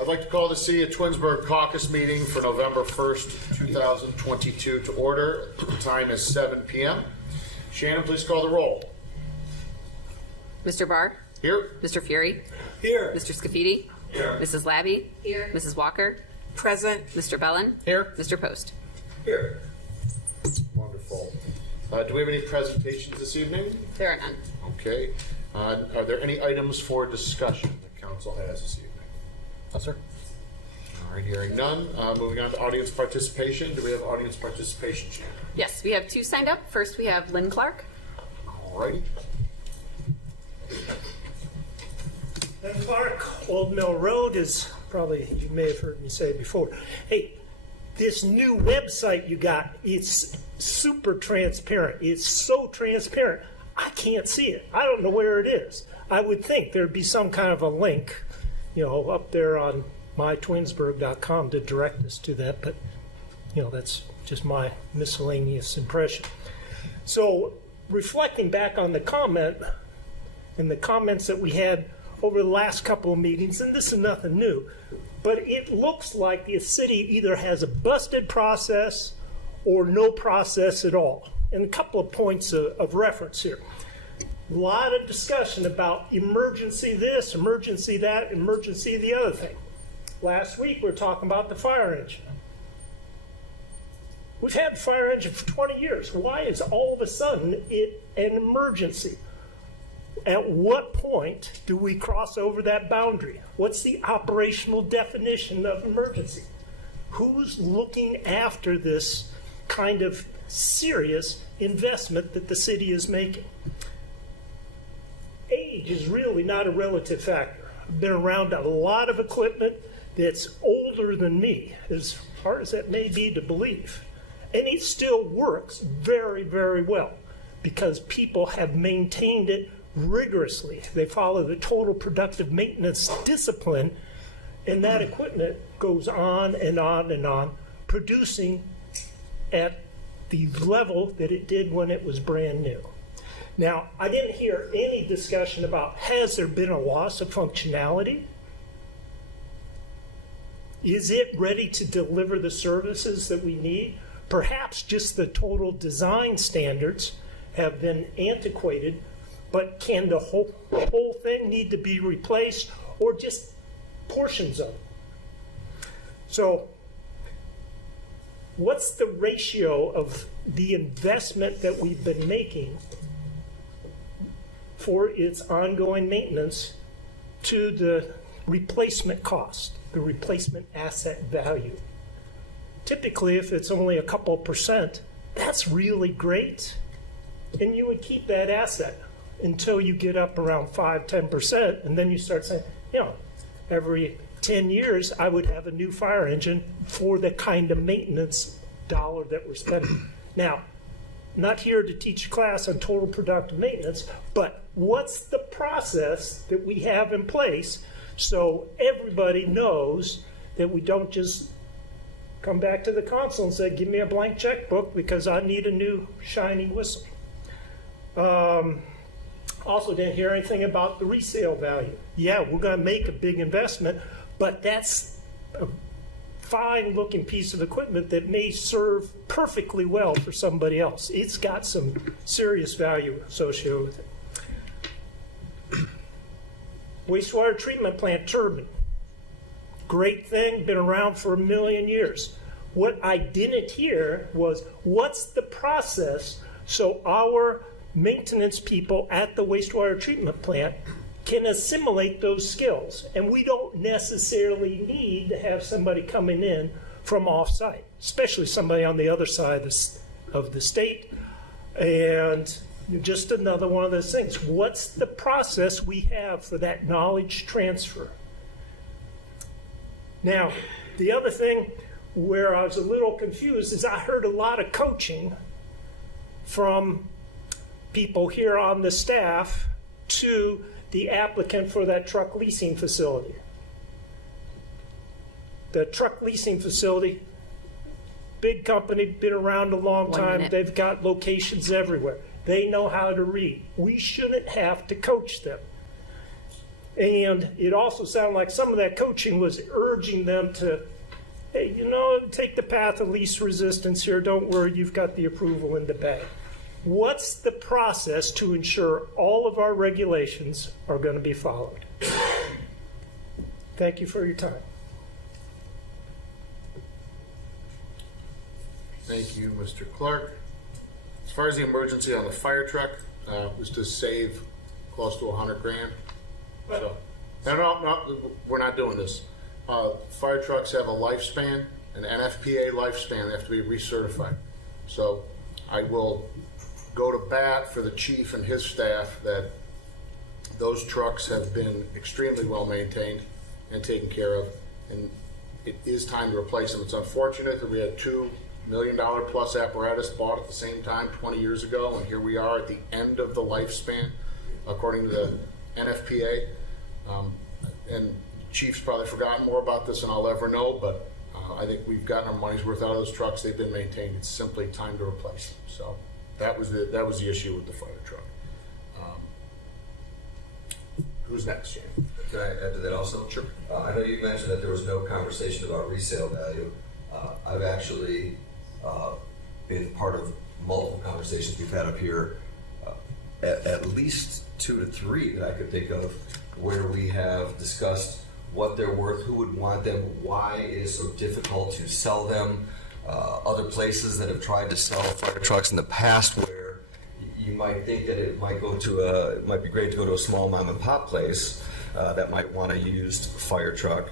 I'd like to call the City of Twinsburg Caucus meeting for November 1st, 2022 to order. The time is 7 p.m. Shannon, please call the roll. Mr. Barr? Here. Mr. Fury? Here. Mr. Scafidi? Here. Mrs. Labby? Here. Mrs. Walker? Present. Mr. Bellin? Here. Mr. Post? Here. Wonderful. Do we have any presentations this evening? There are none. Okay. Are there any items for discussion that council has this evening? No, sir. All right, hearing none. Moving on to audience participation. Do we have audience participation, Shannon? Yes, we have 2 signed up. First, we have Lynn Clark. All righty. And Clark, Old Mill Road is probably, you may have heard me say before, hey, this new website you got, it's super transparent. It's so transparent, I can't see it. I don't know where it is. I would think there'd be some kind of a link, up there on mytwinsburg.com to direct us to that, but, that's just my miscellaneous impression. So, reflecting back on the comment and the comments that we had over the last couple of meetings, and this is nothing new, but it looks like the city either has a busted process or no process at all. And a couple of points of reference here. A lot of discussion about emergency this, emergency that, emergency the other thing. Last week we were talking about the fire engine. We've had the fire engine for 20 years. Why is all of a sudden it an emergency? At what point do we cross over that boundary? What's the operational definition of emergency? Who's looking after this kind of serious investment that the city is making? Age is really not a relative factor. I've been around a lot of equipment that's older than me, as hard as that may be to believe. And it still works very, very well because people have maintained it rigorously. They follow the total productive maintenance discipline, and that equipment goes on and on and on, producing at the level that it did when it was brand new. Now, I didn't hear any discussion about, has there been a loss of functionality? Is it ready to deliver the services that we need? Perhaps just the total design standards have been antiquated, but can the whole thing need to be replaced, or just portions of it? So, what's the ratio of the investment that we've been making for its ongoing maintenance to the replacement cost, the replacement asset value? Typically, if it's only a couple percent, that's really great. And you would keep that asset until you get up around 5–10%, and then you start saying, every 10 years I would have a new fire engine for the kind of maintenance dollar that we're spending. Now, not here to teach a class on total productive maintenance, but what's the process that we have in place so everybody knows that we don't just come back to the console and say, give me a blank checkbook because I need a new shiny whistle. Also didn't hear anything about the resale value. Yeah, we're going to make a big investment, but that's a fine looking piece of equipment that may serve perfectly well for somebody else. It's got some serious value associated with it. Wastewater treatment plant turbine. Great thing, been around for 1 million years. What I didn't hear was, what's the process so our maintenance people at the wastewater treatment plant can assimilate those skills? And we don't necessarily need to have somebody coming in from off-site, especially somebody on the other side of the state. And just another one of those things. What's the process we have for that knowledge transfer? Now, the other thing where I was a little confused is I heard a lot of coaching from people here on the staff to the applicant for that truck leasing facility. The truck leasing facility, big company, been around a long time. They've got locations everywhere. They know how to read. We shouldn't have to coach them. And it also sounded like some of that coaching was urging them to, hey, you know, take the path of least resistance here. Don't worry, you've got the approval in the bag. What's the process to ensure all of our regulations are going to be followed? Thank you for your time. Thank you, Mr. Clark. As far as the emergency on the fire truck, was to save close to $100 grand. So, no, we're not doing this. Fire trucks have a lifespan, an NFPA lifespan. They have to be recertified. So I will go to bat for the chief and his staff that those trucks have been extremely well maintained and taken care of, and it is time to replace them. It's unfortunate that we had $2 million plus apparatus bought at the same time 20 years ago, and here we are at the end of the lifespan, according to the NFPA. And Chief's probably forgotten more about this than I'll ever know, but I think we've gotten our money's worth out of those trucks. They've been maintained. It's simply time to replace them. So that was the issue with the fire truck. Who's next, Shane? Can I add to that also? Sure. I know you mentioned that there was no conversation about resale value. I've actually been part of multiple conversations we've had up here, at least 2 to 3 that I could think of, where we have discussed what they're worth, who would want them, why it is so difficult to sell them, other places that have tried to sell fire trucks in the past where you might think that it might be great to go to a small mom and pop place that might want a used fire truck.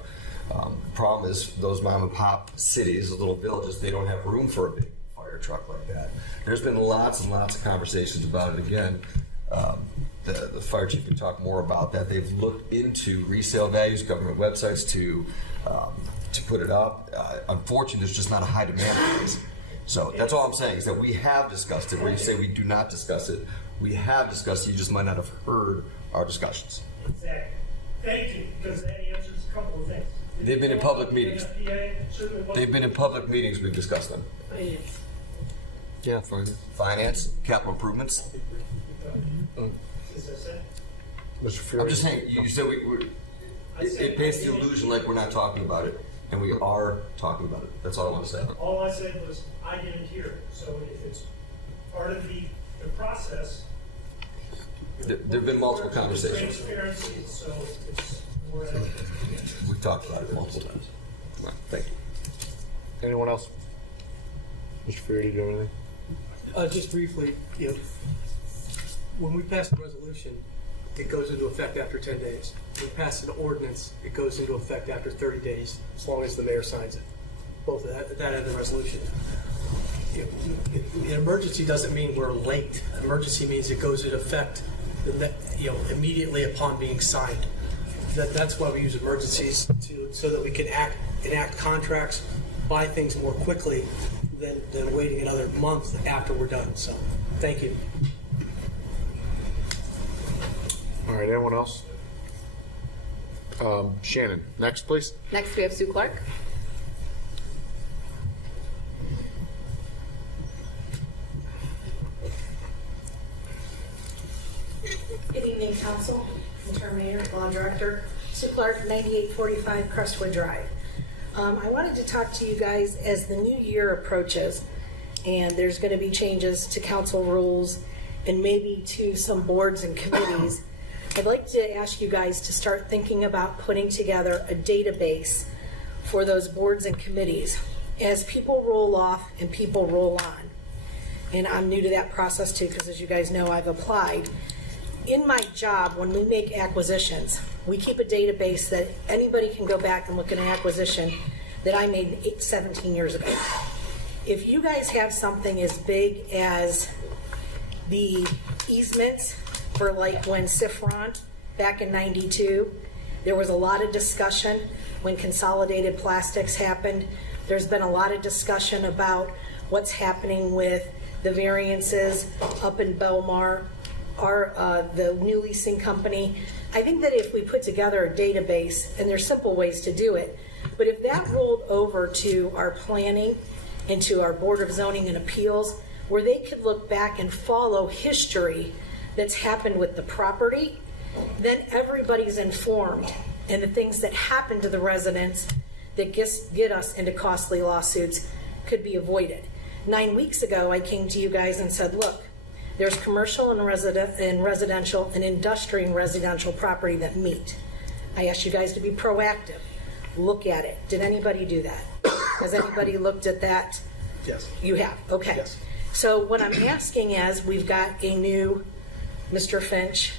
The problem is those mom and pop cities, the little villages, they don't have room for a big fire truck like that. There's been lots and lots of conversations about it. Again, the fire chief can talk more about that. They've looked into resale values, government websites to put it up. Unfortunately, there's just not a high demand for this. So that's all I'm saying is that we have discussed it. Where you say we do not discuss it, we have discussed it. You just might not have heard our discussions. Exactly. Thank you, because that answers a couple of things. They've been in public meetings. They've been in public meetings. We've discussed them. Yeah, fine. Finance, capital improvements. Mr. Fury. I'm just saying. You said it paints the illusion like we're not talking about it, and we are talking about it. That's all I want to say. All I said was I didn't hear it. So if it's part of the process. There have been multiple conversations. Transparency, so it's more. We've talked about it multiple times. Thank you. Anyone else? Mr. Fury, did you have anything? Just briefly, when we pass a resolution, it goes into effect after 10 days. When we pass an ordinance, it goes into effect after 30 days, as long as the mayor signs it. Both that and the resolution. An emergency doesn't mean we're late. An emergency means it goes into effect immediately upon being signed. That's why we use emergencies so that we can enact contracts, buy things more quickly than waiting another month after we're done. So, thank you. All right, anyone else? Shannon, next, please. Next, we have Sue Clark. Good evening, Council, Interim Mayor, Law Director, Sue Clark, 9845 Crestwood Drive. I wanted to talk to you guys as the new year approaches, and there's going to be changes to council rules and maybe to some boards and committees. I'd like to ask you guys to start thinking about putting together a database for those boards and committees as people roll off and people roll on. And I'm new to that process too, because as you guys know, I've applied. In my job, when we make acquisitions, we keep a database that anybody can go back and look at an acquisition that I made 17 years ago. If you guys have something as big as the easements for like when Sifron back in 92, there was a lot of discussion when Consolidated Plastics happened. There's been a lot of discussion about what's happening with the variances up in Belmar, the new leasing company. I think that if we put together a database, and there's simple ways to do it, but if that rolled over to our planning and to our Board of Zoning and Appeals, where they could look back and follow history that's happened with the property then everybody's informed, and the things that happen to the residents that get us into costly lawsuits could be avoided. 9 weeks ago, I came to you guys and said, look, there's commercial and residential and industrial and residential property that meet. I asked you guys to be proactive. Look at it. Did anybody do that? Has anybody looked at that? Yes. You have? Okay. Yes. So what I'm asking is, we've got a new Mr. Finch.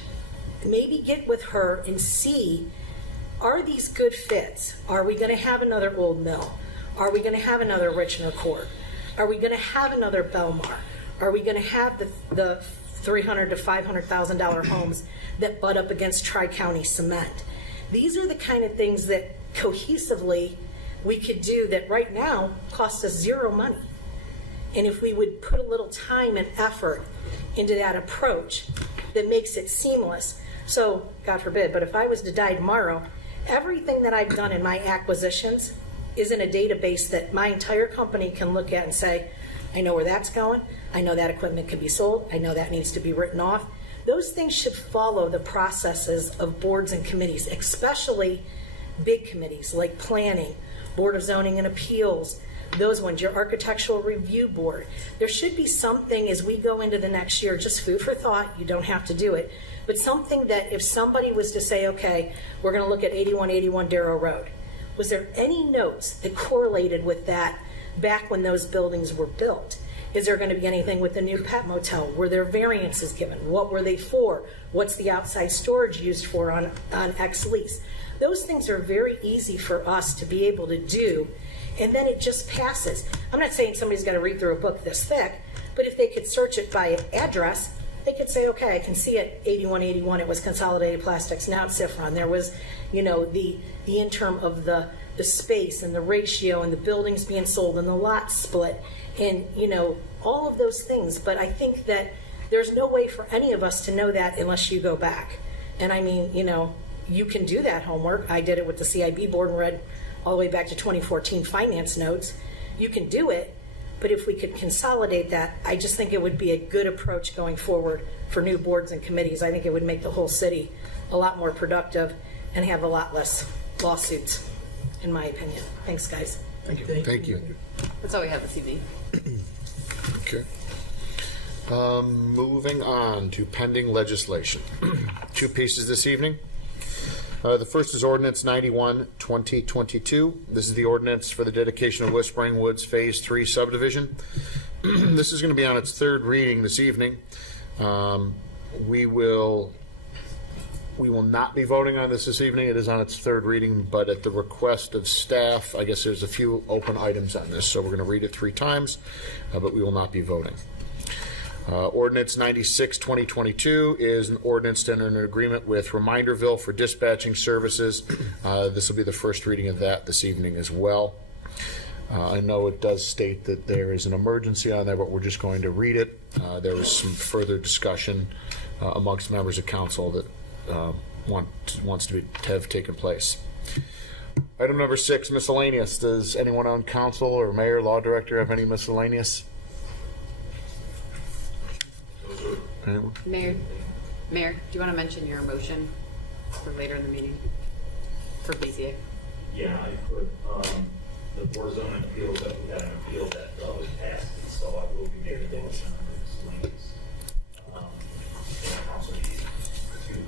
Maybe get with her and see, are these good fits? Are we going to have another Old Mill? Are we going to have another Richner Court? Are we going to have another Belmar? Are we going to have the $300,000 to $500,000 homes that butt up against Tri-County Cement? These are the kind of things that cohesively we could do that right now cost us zero money. And if we would put a little time and effort into that approach that makes it seamless. So, God forbid, but if I was to die tomorrow, everything that I've done in my acquisitions is in a database that my entire company can look at and say, I know where that's going. I know that equipment can be sold. I know that needs to be written off. Those things should follow the processes of boards and committees, especially big committees like planning, Board of Zoning and Appeals, those ones, your Architectural Review Board. There should be something as we go into the next year, just food for thought, you don't have to do it, but something that if somebody was to say, okay, we're going to look at 8181 Darrow Road, was there any notes that correlated with that back when those buildings were built? Is there going to be anything with the new pet motel? Were there variances given? What were they for? What's the outside storage used for on X lease? Those things are very easy for us to be able to do, and then it just passes. I'm not saying somebody's got to read through a book this thick, but if they could search it by address, they could say, okay, I can see at 8181 it was Consolidated Plastics, now it's Sifron. There was, the interim of the space and the ratio and the buildings being sold and the lot split and, all of those things. But I think that there's no way for any of us to know that unless you go back. And I mean, you can do that homework. I did it with the CIB board and read all the way back to 2014 finance notes. You can do it, but if we could consolidate that, I just think it would be a good approach going forward for new boards and committees. I think it would make the whole city a lot more productive and have a lot less lawsuits, in my opinion. Thanks, guys. Thank you. Thank you. That's all we have this evening. Okay. Moving on to pending legislation. Two pieces this evening. The first is Ordinance 91, 2022. This is the ordinance for the dedication of Whispering Woods Phase 3 subdivision. This is going to be on its third reading this evening. We will not be voting on this evening. It is on its third reading, but at the request of staff, I guess there's a few open items on this, so we're going to read it 3 times, but we will not be voting. Ordinance 96, 2022 is an ordinance to enter an agreement with Reminderville for dispatching services. This will be the first reading of that this evening as well. I know it does state that there is an emergency on there, but we're just going to read it. There was some further discussion amongst members of council that wants to have taken place. Item number 6, miscellaneous. Does anyone on council or mayor, law director have any miscellaneous? Anyone? Mayor, do you want to mention your motion for later in the meeting for BZA? Yeah, I put the Board of Zoning Appeals that we had an appeal that was passed, and so I will be making a motion on the miscellaneous. Also need to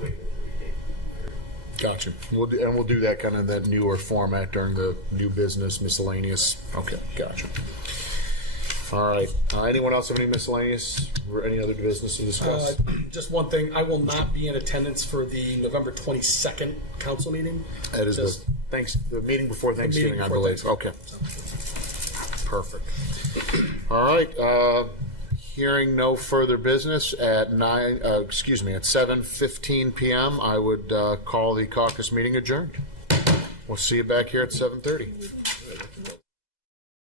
wait the 3 days. Gotcha. We'll do that kind of that newer format during the new business miscellaneous. Okay, gotcha. All right. Anyone else have any miscellaneous or any other business to discuss? Just one thing. I will not be in attendance for the November 22nd council meeting. That is the meeting before Thanksgiving, I believe. Okay. Perfect. All right. Hearing no further business at 7:15 p.m., I would call the caucus meeting adjourned. We'll see you back here at 7:30.